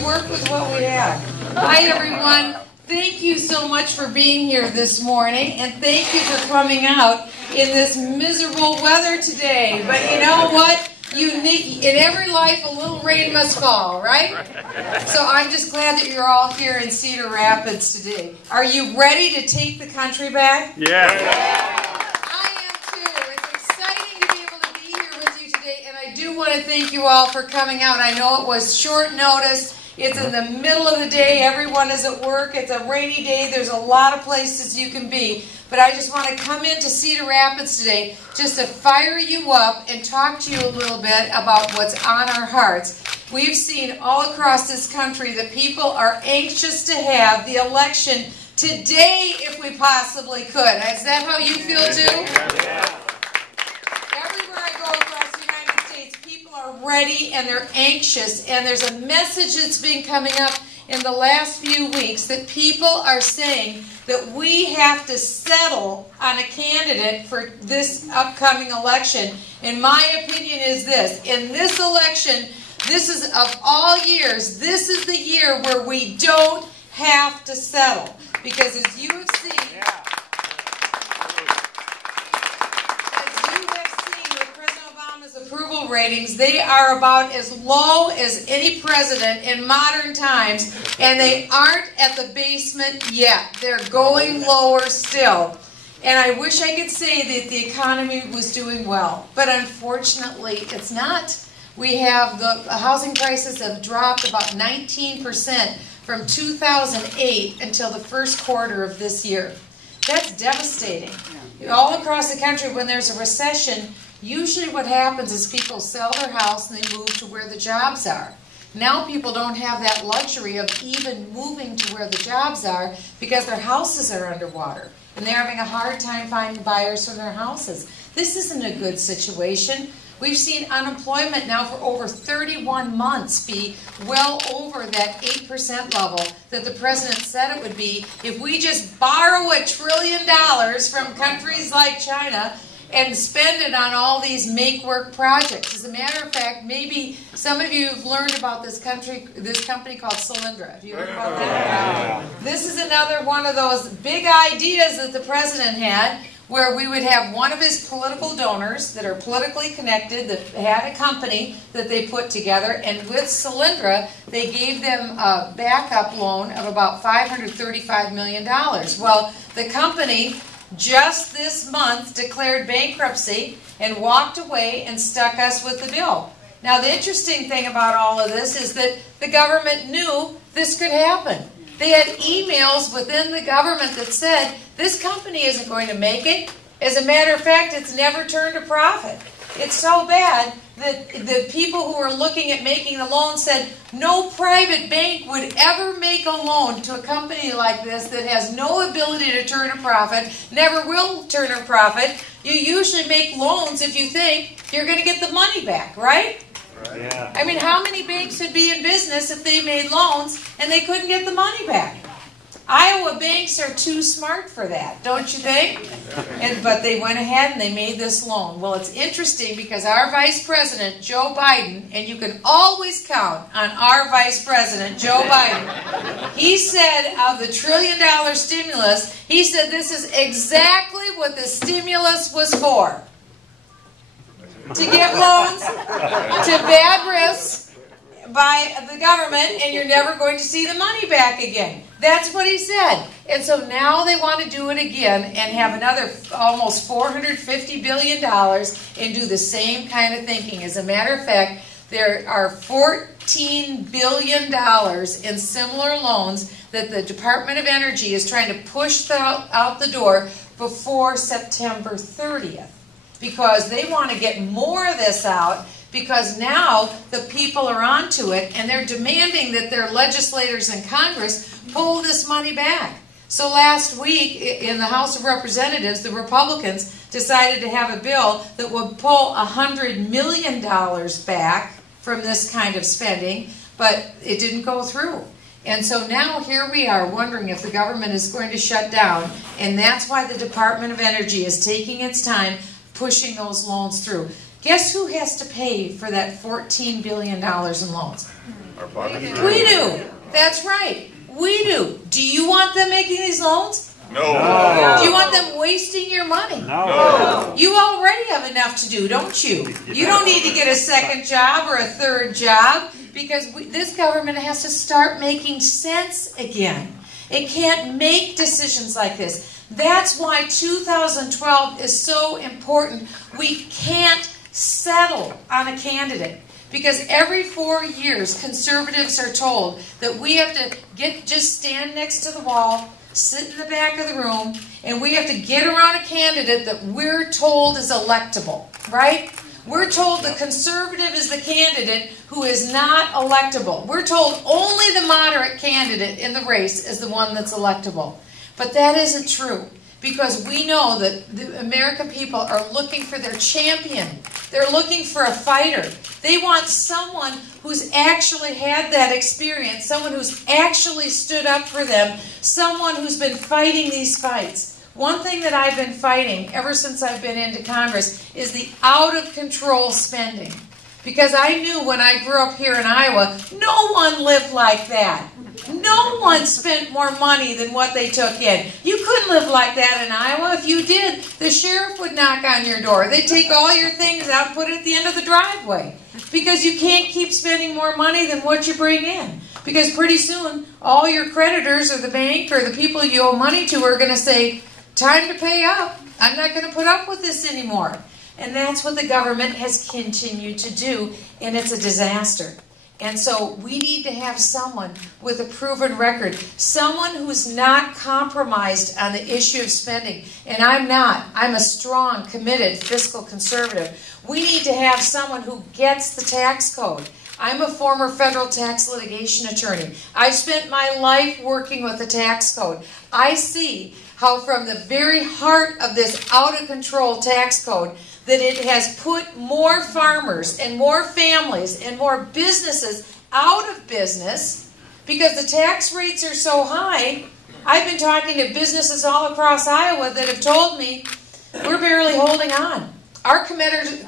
we work with what we have. Hi, everyone. Thank you so much for being here this morning, and thank you for coming out in this miserable weather today. But you know what? In every life, a little rain must fall, right? So I'm just glad that you're all here in Cedar Rapids today. Are you ready to take the country back? Yeah. I am too. It's exciting to be able to be here with you today, and I do want to thank you all for coming out. I know it was short notice. It's in the middle of the day. Everyone is at work. It's a rainy day. There's a lot of places you can be. But I just want to come into Cedar Rapids today just to fire you up and talk to you a little bit about what's on our hearts. We've seen all across this country that people are anxious to have the election today if we possibly could. Is that how you feel too? Yeah. Everywhere I go across the United States, people are ready and they're anxious. And there's a message that's been coming up in the last few weeks that people are saying that we have to settle on a candidate for this upcoming election. And my opinion is this: in this election, this is of all years, this is the year where we don't have to settle. Because as you have seen, approval ratings, they are about as low as any president in modern times, and they aren't at the basement yet. They're going lower still. And I wish I could say that the economy was doing well, but unfortunately it's not. We have the housing prices have dropped about 19% from 2008 until the first quarter of this year. That's devastating. All across the country, when there's a recession, usually what happens is people sell their house and they move to where the jobs are. Now people don't have that luxury of even moving to where the jobs are because their houses are underwater. And they're having a hard time finding buyers for their houses. This isn't a good situation. We've seen unemployment now for over 31 months be well over that 8% level that the president said it would be if we just borrow $1 trillion from countries like China and spend it on all these make-work projects. As a matter of fact, maybe some of you have learned about this company called Solyndra. Have you heard about that? This is another one of those big ideas that the president had, where we would have one of his political donors that are politically connected, that had a company that they put together, and with Solyndra, they gave them a backup loan of about $535 million. Well, the company just this month declared bankruptcy and walked away and stuck us with the bill. Now, the interesting thing about all of this is that the government knew this could happen. They had emails within the government that said, this company isn't going to make it. As a matter of fact, it's never turned a profit. It's so bad that the people who were looking at making the loan said, no private bank would ever make a loan to a company like this that has no ability to turn a profit, never will turn a profit. You usually make loans if you think you're going to get the money back, right? Yeah. I mean, how many banks would be in business if they made loans and they couldn't get the money back? Iowa banks are too smart for that, don't you think? But they went ahead and they made this loan. Well, it's interesting because our Vice President, Joe Biden, and you can always count on our Vice President, Joe Biden, he said of the $1 trillion stimulus, he said this is exactly what the stimulus was for. To give loans to bad risks by the government, and you're never going to see the money back again. That's what he said. And so now they want to do it again and have another almost $450 billion and do the same kind of thinking. As a matter of fact, there are $14 billion in similar loans that the Department of Energy is trying to push out the door before September 30th. Because they want to get more of this out, because now the people are onto it and they're demanding that their legislators in Congress pull this money back. So last week in the House of Representatives, the Republicans decided to have a bill that would pull $100 million back from this kind of spending, but it didn't go through. And so now here we are wondering if the government is going to shut down, and that's why the Department of Energy is taking its time pushing those loans through. Guess who has to pay for that $14 billion in loans? Our pockets. We do. That's right. We do. Do you want them making these loans? No. Do you want them wasting your money? No. You already have enough to do, don't you? You don't need to get a second job or a third job, because this government has to start making sense again. It can't make decisions like this. That's why 2012 is so important. We can't settle on a candidate, because every 4 years conservatives are told that we have to just stand next to the wall, sit in the back of the room, and we have to get around a candidate that we're told is electable, right? We're told the conservative is the candidate who is not electable. We're told only the moderate candidate in the race is the one that's electable. But that isn't true, because we know that the American people are looking for their champion. They're looking for a fighter. They want someone who's actually had that experience, someone who's actually stood up for them, someone who's been fighting these fights. One thing that I've been fighting ever since I've been into Congress is the out-of-control spending. Because I knew when I grew up here in Iowa, no one lived like that. No one spent more money than what they took in. You couldn't live like that in Iowa. If you did, the sheriff would knock on your door. They'd take all your things out and put it at the end of the driveway. Because you can't keep spending more money than what you bring in. Because pretty soon, all your creditors or the bank or the people you owe money to are going to say, time to pay up. I'm not going to put up with this anymore. And that's what the government has continued to do, and it's a disaster. And so we need to have someone with a proven record, someone who's not compromised on the issue of spending. And I'm not. I'm a strong, committed fiscal conservative. We need to have someone who gets the tax code. I'm a former federal tax litigation attorney. I've spent my life working with the tax code. I see how from the very heart of this out-of-control tax code that it has put more farmers and more families and more businesses out of business because the tax rates are so high. I've been talking to businesses all across Iowa that have told me we're barely holding on. Our competitors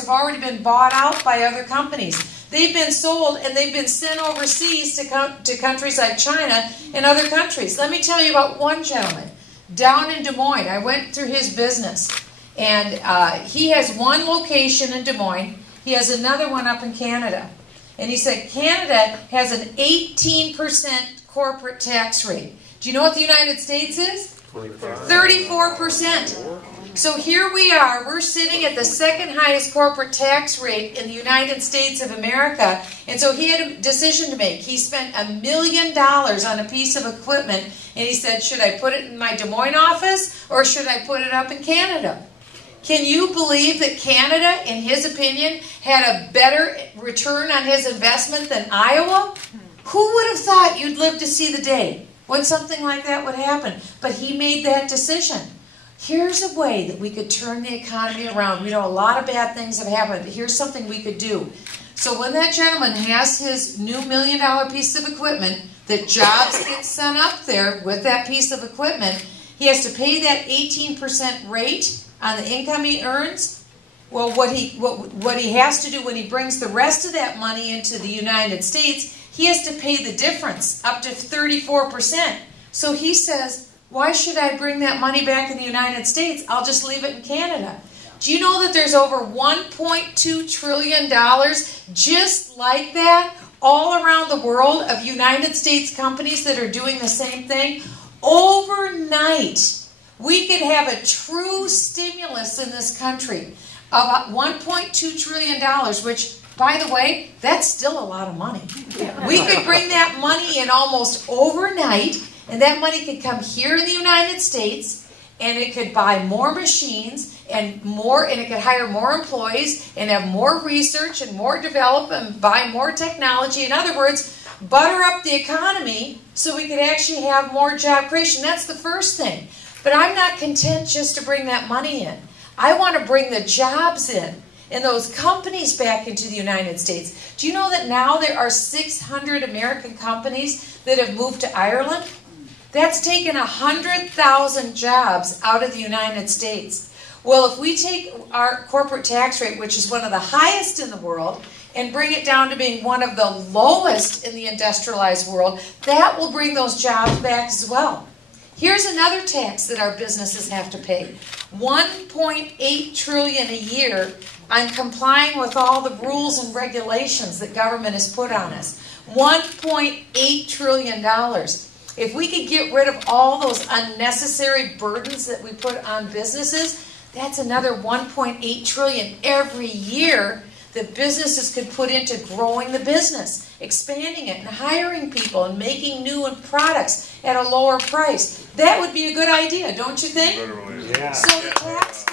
have already been bought out by other companies. They've been sold and they've been sent overseas to countries like China and other countries. Let me tell you about one gentleman down in Des Moines. I went through his business, and he has one location in Des Moines. He has another one up in Canada. And he said Canada has an 18% corporate tax rate. Do you know what the United States is? 34%. So here we are, we're sitting at the second highest corporate tax rate in the United States of America, and so he had a decision to make. He spent $1 million on a piece of equipment, and he said, should I put it in my Des Moines office, or should I put it up in Canada? Can you believe that Canada, in his opinion, had a better return on his investment than Iowa? Who would have thought you'd live to see the day when something like that would happen? But he made that decision. Here's a way that we could turn the economy around. We know a lot of bad things have happened, but here's something we could do. So when that gentleman has his new $1 million piece of equipment, that jobs get sent up there with that piece of equipment, he has to pay that 18% rate on the income he earns. Well, what he has to do when he brings the rest of that money into the United States, he has to pay the difference, up to 34%. So he says, why should I bring that money back in the United States? I'll just leave it in Canada. Do you know that there's over $1.2 trillion just like that all around the world of United States companies that are doing the same thing? Overnight, we could have a true stimulus in this country of $1.2 trillion, which, by the way, that's still a lot of money. We could bring that money in almost overnight, and that money could come here in the United States, and it could buy more machines and it could hire more employees and have more research and more development and buy more technology. In other words, butter up the economy so we could actually have more job creation. That's the first thing. But I'm not content just to bring that money in. I want to bring the jobs in and those companies back into the United States. Do you know that now there are 600 American companies that have moved to Ireland? That's taken 100,000 jobs out of the United States. Well, if we take our corporate tax rate, which is one of the highest in the world, and bring it down to being one of the lowest in the industrialized world, that will bring those jobs back as well. Here's another tax that our businesses have to pay. $1.8 trillion a year on complying with all the rules and regulations that government has put on us. $1.8 trillion. If we could get rid of all those unnecessary burdens that we put on businesses, that's another $1.8 trillion every year that businesses could put into growing the business, expanding it, and hiring people, and making new products at a lower price. That would be a good idea, don't you think? Literally. Yeah. So the tax